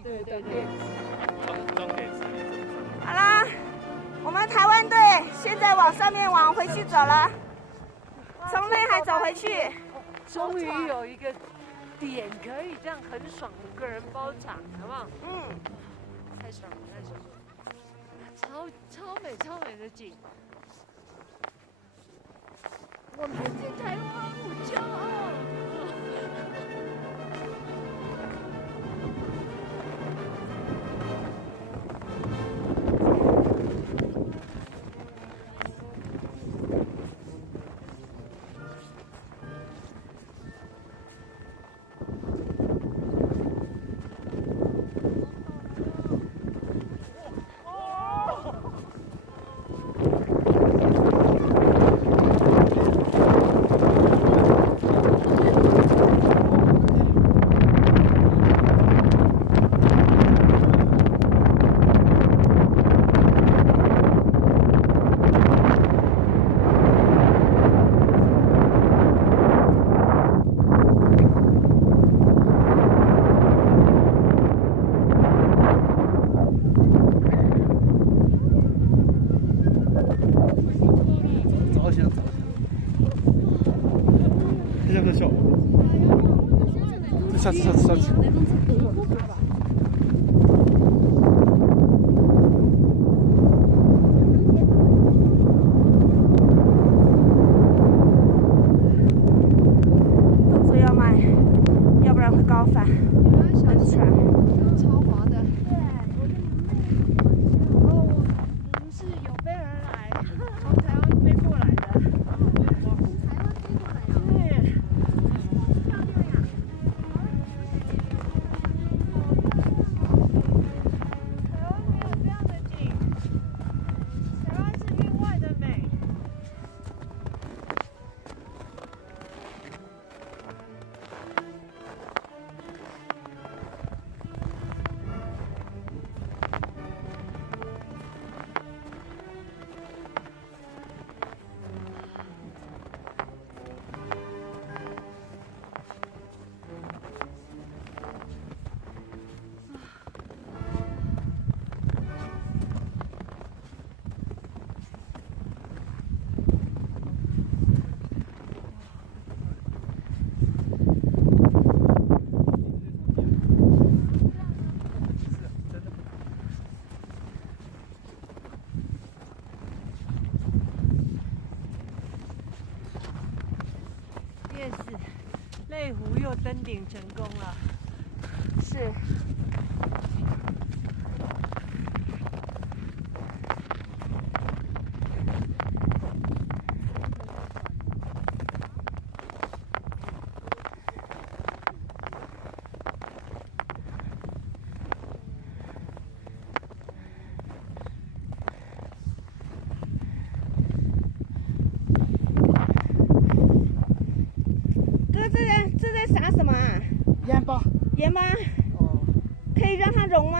对。装可以吃。好啦，我们台湾队现在往上面往回去走了，从内海走回去。终于有一个点可以这样很爽，5个人包场，好不好？太爽了，太爽了，超美的景。我们是台湾，我骄傲。下次。动作要慢，要不然会高反。很喘。超滑的。对，我们是有备而来，从台湾飞过来的。内湖又登顶成功了，是。这在撒什么啊？盐巴。盐巴。哦。可以让它融吗？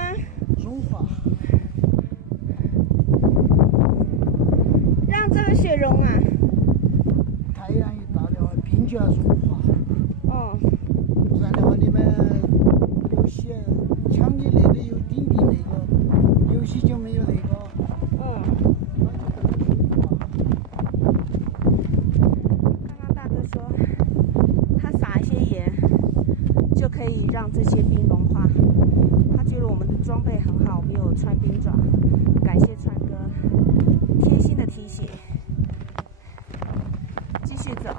融化。让这个雪融啊。太阳一大的话，冰就要融化。哦。不然的话，你们有些墙里那个有顶顶那个，有些就没有那个。可以让这些冰融化。他觉得我们的装备很好，没有穿冰爪，感谢川哥贴心的提醒。继续走。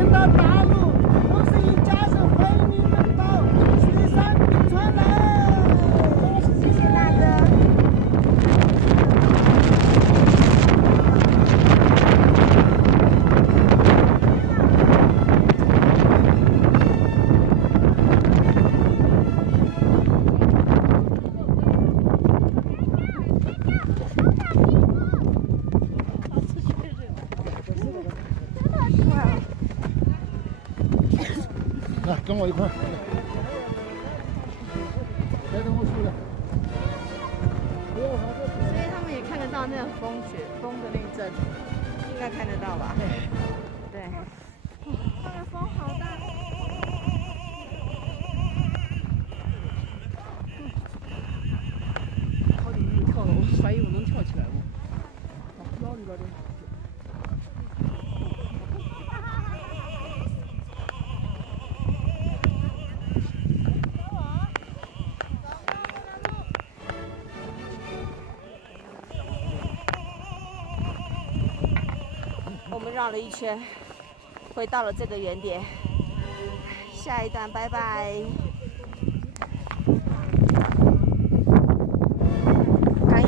听到大陆，用声音加深欢迎你们到雪山冰川来。谢谢大哥。来，跟我一块儿。别等我出来。所以他们也看得到那个风的那一阵，应该看得到吧？对。那个风好大。好久没有跳了，我摔一我能跳起来不？腰里边的。我们绕了一圈，回到了这个原点。下一段，拜拜。